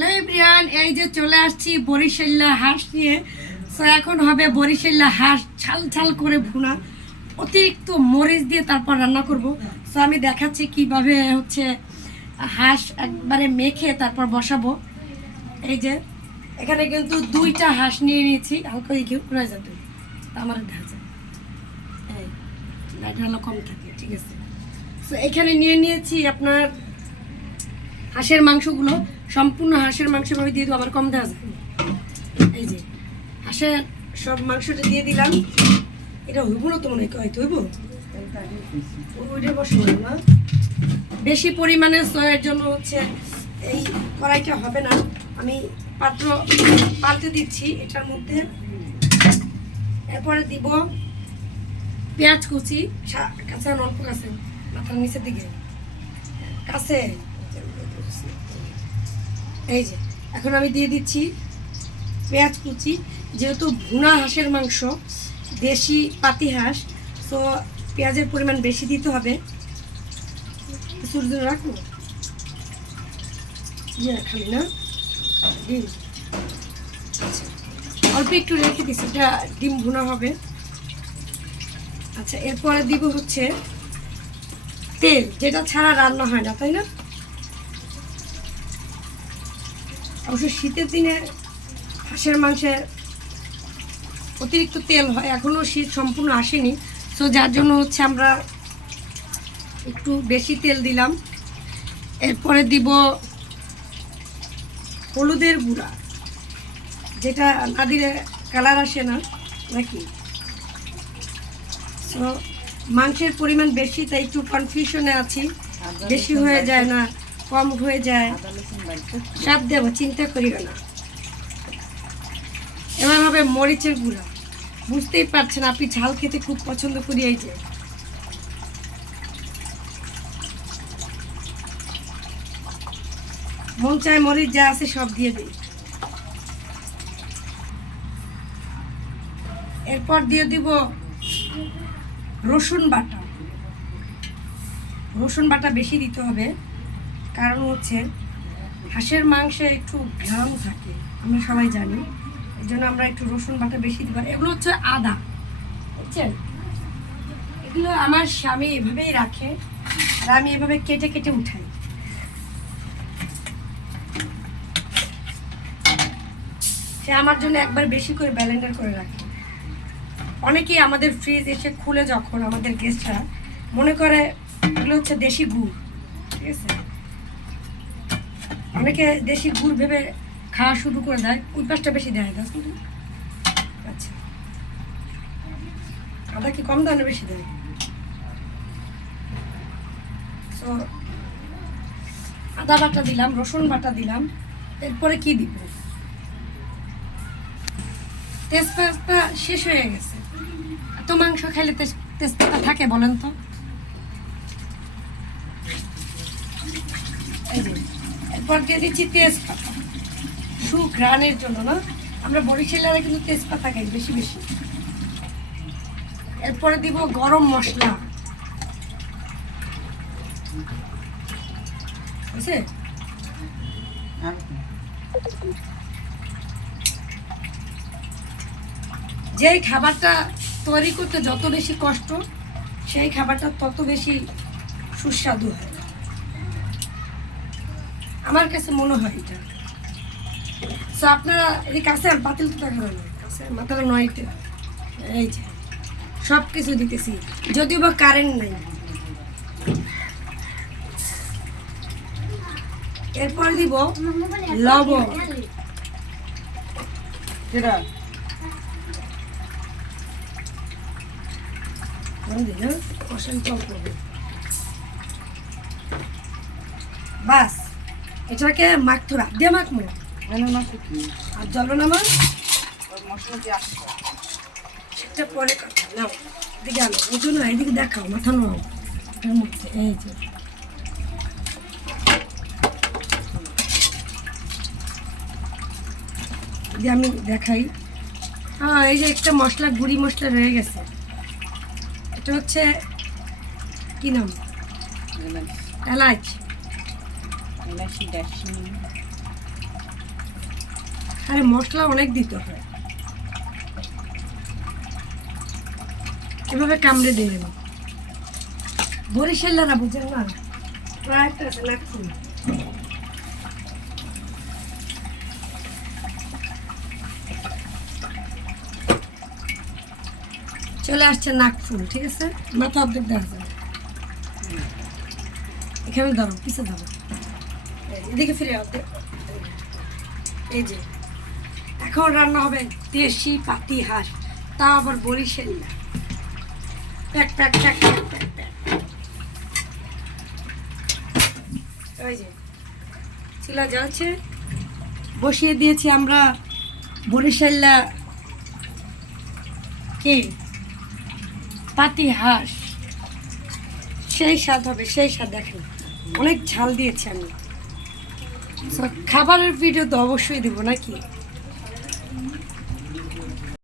Hello everyone, এই যে চলে আসছি বরিশাল্লা হাঁস নিয়ে। সো এখন হবে বরিশাল্লা হাঁস ছাল ছাল করে ভুনা, অতিরিক্ত মরিচ দিয়ে তারপর রান্না করব। সো আমি দেখাচ্ছি কিভাবে হচ্ছে হাঁস একবারে মেখে তারপর বসাবো। এই যে এখানে কিন্তু দুইটা হাঁস নিয়ে নিয়েছি, হালকা ঘুরে যাবে আমার দেখা যায়, এই লাইট আলো কম থাকে, ঠিক আছে। সো এখানে নিয়ে নিয়েছি আপনার হাঁসের মাংসগুলো, সম্পূর্ণ হাঁসের মাংস ভাবে দিয়ে দেবো, আবার কম দেওয়া যায়। এই যে হাঁসের সব মাংসটা দিয়ে দিলাম। এটা হইব না তো মনে হয়, হয়তো হইব, ওইটা বসবো না। বেশি পরিমাণে সয়ের জন্য হচ্ছে এই কড়াইটা হবে না, আমি পাত্র পাল্টে দিচ্ছি এটার মধ্যে। এরপরে দিব পেঁয়াজ কুচি, কাঁচা অল্প কাছে মাথার নিচের দিকে কাছে। এই যে এখন আমি দিয়ে দিচ্ছি পেঁয়াজ কুচি। যেহেতু ভুনা হাঁসের মাংস, দেশি পাতি হাঁস, তো পেঁয়াজের পরিমাণ বেশি দিতে হবে। সূর্য রাখবো খালি না, ডিম আচ্ছা অল্প একটু রেখে দিচ্ছি, এটা ডিম ভুনা হবে। আচ্ছা এরপরে দিব হচ্ছে তেল, যেটা ছাড়া রান্না হয় না, তাই না? অবশ্য শীতের দিনে হাঁসের মাংসে অতিরিক্ত তেল হয়, এখনও শীত সম্পূর্ণ আসেনি, তো যার জন্য হচ্ছে আমরা একটু বেশি তেল দিলাম। এরপরে দিব হলুদের গুঁড়া, যেটা না দিলে কালার আসে না নাকি। তো মাংসের পরিমাণ বেশি, তাই একটু কনফিউশনে আছি, বেশি হয়ে যায় না কম হয়ে যায়, সব দেব, চিন্তা করিও না। এবার হবে মরিচের গুঁড়া, বুঝতেই পারছেন আপনি ঝাল খেতে খুব পছন্দ করি। এই যে মন চায় মরিচ যা আছে সব দিয়ে দিই। এরপর দিয়ে দিব রসুন বাটা। রসুন বাটা বেশি দিতে হবে, কারণ হচ্ছে হাঁসের মাংসে একটু ঘ্রাণ থাকে, আমরা সবাই জানি, এই জন্য আমরা একটু রসুন বাটা বেশি দিব। এগুলো হচ্ছে আদা, বুঝছেন? এগুলো আমার স্বামী এভাবেই রাখে, আর আমি এভাবে কেটে কেটে উঠাই। সে আমার জন্য একবার বেশি করে ব্লেন্ডার করে রাখে। অনেকেই আমাদের ফ্রিজ এসে খুলে যখন আমাদের গেস্টরা মনে করে এগুলো হচ্ছে দেশি গুড়, ঠিক আছে? অনেকে দেশি গুড় ভেবে খাওয়া শুরু করে দেয়, ওই পাশটা বেশি দেয় না। আচ্ছা আদা কি কম দেয় না বেশি দেয়? তো আদা বাটা দিলাম, রসুন বাটা দিলাম। এরপরে কি দিব? তেজপাতা শেষ হয়ে গেছে, এত মাংস খাইলে তেজপাতা থাকে বলেন তো? এই যে এরপর দিয়ে দিচ্ছি তেজপাতা, সুঘ্রাণের জন্য না, আমরা বরিশালেরা কিন্তু তেজপাতা খাই বেশি বেশি। এরপরে দিব গরম মশলা, বুঝছে? যেই খাবারটা তৈরি করতে যত বেশি কষ্ট, সেই খাবারটা তত বেশি সুস্বাদু হয়, আমার কাছে মনে হয় এটা। তো আপনারা এই কাছে আর বাতিল তো দেখা নয়, কাছে মাথাটা নয়তে। এই যে সব কিছু দিতেছি, যদিও বা কারেন্ট নাই। এরপর দিব লবণ, বাস এটাকে মাখতে রাখ দিয়ে মাখবো, আর জল নামা সেটা পরে কথা নাও। এদিকে আনো, বুঝো না, এদিকে দেখাও, মাথা নাও এটার মধ্যে। এই যে আমি দেখাই, হ্যাঁ এই যে একটা মশলা, গুঁড়ি মশলা রয়ে গেছে, এটা হচ্ছে কি নাম, এলাচ। আরে মশলা অনেক দিতে হয়, এভাবে কামড়ে দিয়ে দেবো। বরিশালেরা বুঝেন না, প্রায়টা আছে নাকফুল। চলে আসছে নাকফুল, ঠিক আছে, মাথা অর্ধেক দেখা যায়। এখানে ধরো, পিছে ধরো, এদিকে ফিরে অর্ধেক। এই যে এখন রান্না হবে দেশি পাতি হাঁস, তা আবার বরিশাল না। Pack pack pack pack pack pack. ওই যে চুলা জ্বলছে, বসিয়ে দিয়েছি আমরা বরিশাল্লা কি পাতি হাঁস। সেই স্বাদ হবে, সেই স্বাদ। দেখেন অনেক ঝাল দিয়েছি আমি। খাবারের ভিডিও তো অবশ্যই দিব নাকি।